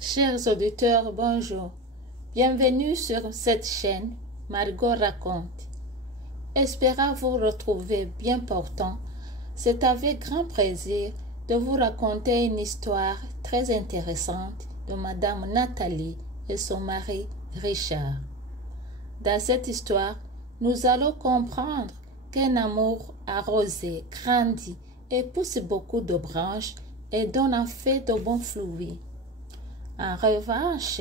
Chers auditeurs, bonjour. Bienvenue sur cette chaîne Margot raconte. Espérant vous retrouver bien portant, c'est avec grand plaisir de vous raconter une histoire très intéressante de Madame Nathalie et son mari Richard. Dans cette histoire, nous allons comprendre qu'un amour arrosé, grandit et pousse beaucoup de branches et donne en fait de bons fruits. En revanche,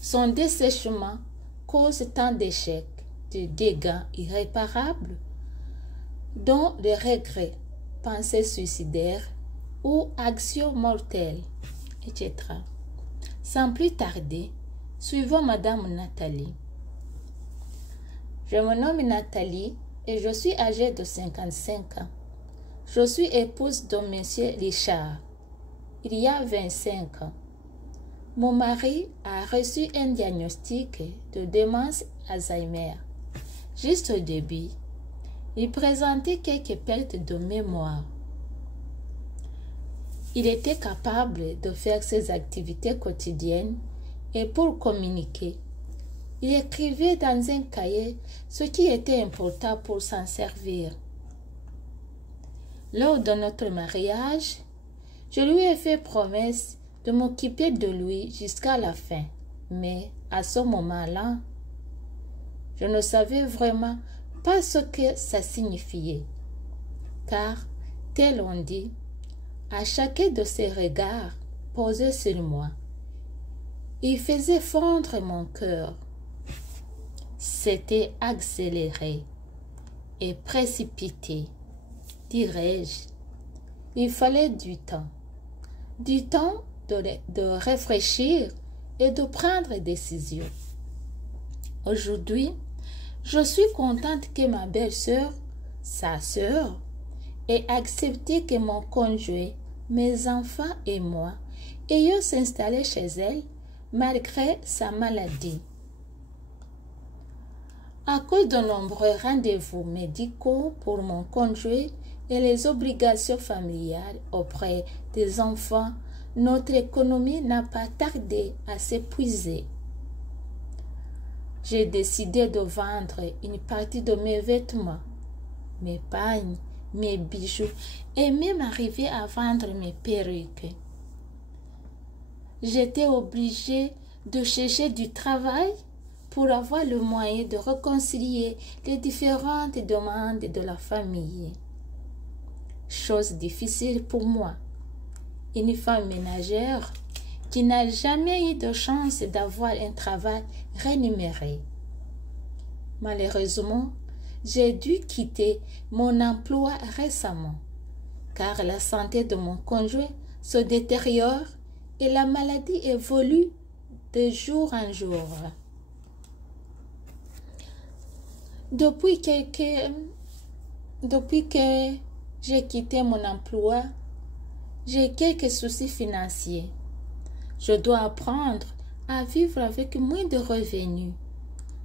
son dessèchement cause tant d'échecs, de dégâts irréparables, dont le regret, pensées suicidaires ou actions mortelles, etc. Sans plus tarder, suivons Madame Nathalie. Je me nomme Nathalie et je suis âgée de 55 ans. Je suis épouse de M. Richard. Il y a 25 ans. Mon mari a reçu un diagnostic de démence Alzheimer. Juste au début, il présentait quelques pertes de mémoire. Il était capable de faire ses activités quotidiennes et pour communiquer, il écrivait dans un cahier ce qui était important pour s'en servir. Lors de notre mariage, je lui ai fait promesse de m'occuper de lui jusqu'à la fin. Mais à ce moment-là, je ne savais vraiment pas ce que ça signifiait. Car, tel on dit, à chacun de ses regards posés sur moi, il faisait fondre mon cœur. C'était accéléré et précipité, dirais-je. Il fallait du temps de réfléchir et de prendre des décisions. Aujourd'hui, je suis contente que ma belle-sœur, sa sœur, ait accepté que mon conjoint, mes enfants et moi ayons s'installer chez elle malgré sa maladie. À cause de nombreux rendez-vous médicaux pour mon conjoint et les obligations familiales auprès des enfants, notre économie n'a pas tardé à s'épuiser. J'ai décidé de vendre une partie de mes vêtements, mes pagnes, mes bijoux et même arriver à vendre mes perruques. J'étais obligée de chercher du travail pour avoir le moyen de réconcilier les différentes demandes de la famille. Chose difficile pour moi, une femme ménagère qui n'a jamais eu de chance d'avoir un travail rémunéré. Malheureusement, j'ai dû quitter mon emploi récemment, car la santé de mon conjoint se détériore et la maladie évolue de jour en jour. Depuis que j'ai quitté mon emploi, j'ai quelques soucis financiers. Je dois apprendre à vivre avec moins de revenus.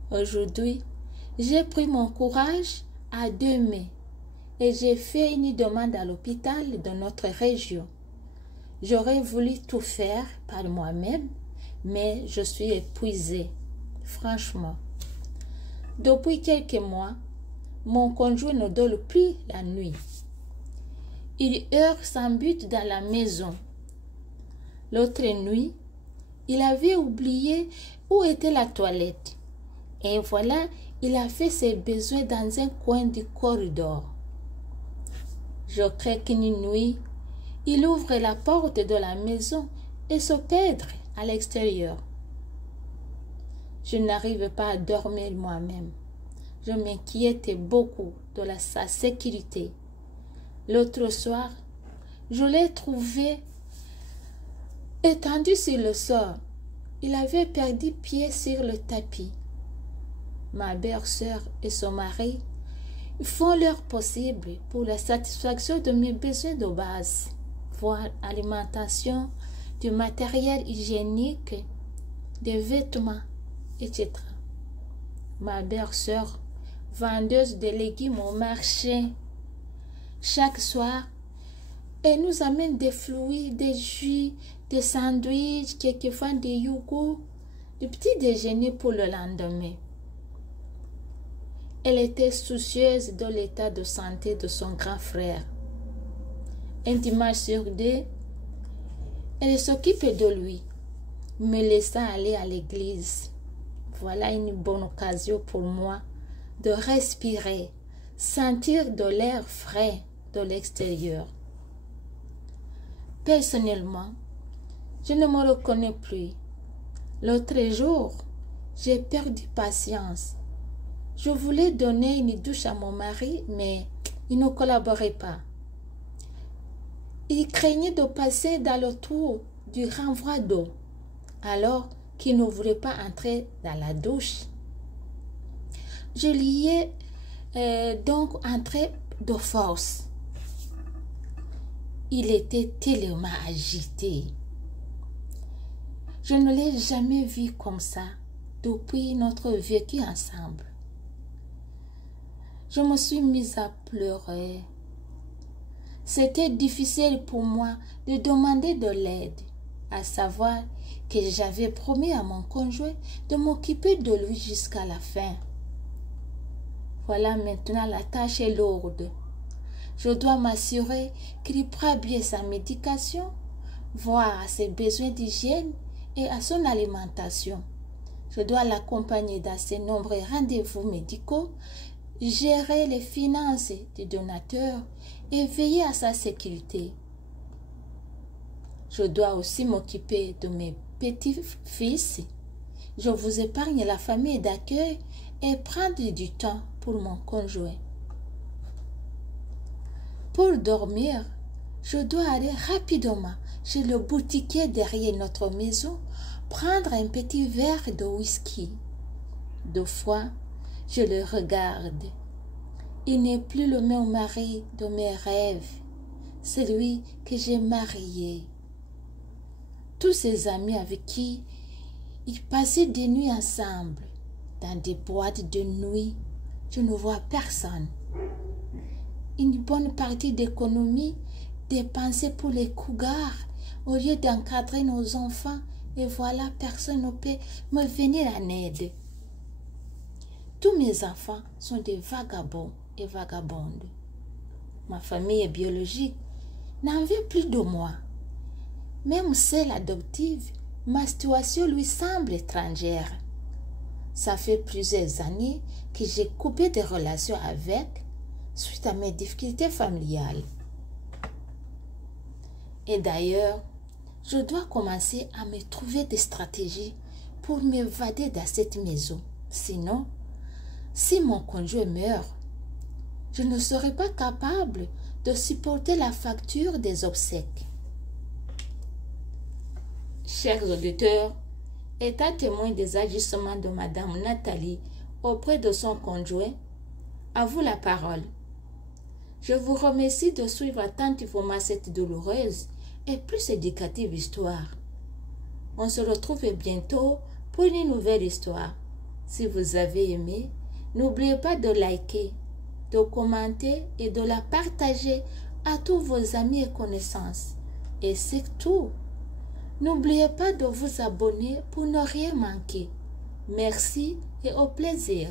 Aujourd'hui, j'ai pris mon courage à deux mains et j'ai fait une demande à l'hôpital de notre région. J'aurais voulu tout faire par moi-même, mais je suis épuisée, franchement. Depuis quelques mois, mon conjoint ne dort plus la nuit. Il erre sans but dans la maison. L'autre nuit, il avait oublié où était la toilette. Et voilà, il a fait ses besoins dans un coin du corridor. Je crains qu'une nuit, il ouvre la porte de la maison et se perde à l'extérieur. Je n'arrive pas à dormir moi-même. Je m'inquiète beaucoup de sa sécurité. L'autre soir, je l'ai trouvé étendu sur le sol. Il avait perdu pied sur le tapis. Ma belle-sœur et son mari font leur possible pour la satisfaction de mes besoins de base, voire alimentation, du matériel hygiénique, des vêtements, etc. Ma belle-sœur, vendeuse de légumes au marché, chaque soir, et nous amène des fluides, des jus, des sandwichs, quelquefois des yogourts, du petit déjeuner pour le lendemain. Elle était soucieuse de l'état de santé de son grand frère. Un dimanche sur deux, elle s'occupait de lui, me laissant aller à l'église. Voilà une bonne occasion pour moi de respirer, sentir de l'air frais de l'extérieur. Personnellement, je ne me reconnais plus. L'autre jour, j'ai perdu patience. Je voulais donner une douche à mon mari, mais il ne collaborait pas. Il craignait de passer dans le trou du renvoi d'eau, alors qu'il ne voulait pas entrer dans la douche. Je l'y ai donc entré de force. Il était tellement agité. Je ne l'ai jamais vu comme ça depuis notre vécu ensemble. Je me suis mise à pleurer. C'était difficile pour moi de demander de l'aide, à savoir que j'avais promis à mon conjoint de m'occuper de lui jusqu'à la fin. Voilà maintenant la tâche est lourde. Je dois m'assurer qu'il prend bien sa médication, voir à ses besoins d'hygiène et à son alimentation. Je dois l'accompagner dans ses nombreux rendez-vous médicaux, gérer les finances des donateurs et veiller à sa sécurité. Je dois aussi m'occuper de mes petits-fils. Je vous épargne la famille d'accueil et prendre du temps pour mon conjoint. Pour dormir, je dois aller rapidement chez le boutiquier derrière notre maison, prendre un petit verre de whisky. Deux fois, je le regarde. Il n'est plus le même mari de mes rêves, celui que j'ai marié. Tous ses amis avec qui ils passaient des nuits ensemble, dans des boîtes de nuit, je ne vois personne. Une bonne partie d'économie dépensée pour les cougars au lieu d'encadrer nos enfants, et voilà, personne ne peut me venir en aide. Tous mes enfants sont des vagabonds et vagabondes. Ma famille biologique n'en veut plus de moi. Même celle adoptive, ma situation lui semble étrangère. Ça fait plusieurs années que j'ai coupé des relations avec, suite à mes difficultés familiales. Et d'ailleurs, je dois commencer à me trouver des stratégies pour m'évader de cette maison. Sinon, si mon conjoint meurt, je ne serai pas capable de supporter la facture des obsèques. Chers auditeurs, étant témoin des agissements de Madame Nathalie auprès de son conjoint, à vous la parole. Je vous remercie de suivre attentivement cette douloureuse et plus éducative histoire. On se retrouve bientôt pour une nouvelle histoire. Si vous avez aimé, n'oubliez pas de liker, de commenter et de la partager à tous vos amis et connaissances. Et surtout, n'oubliez pas de vous abonner pour ne rien manquer. Merci et au plaisir.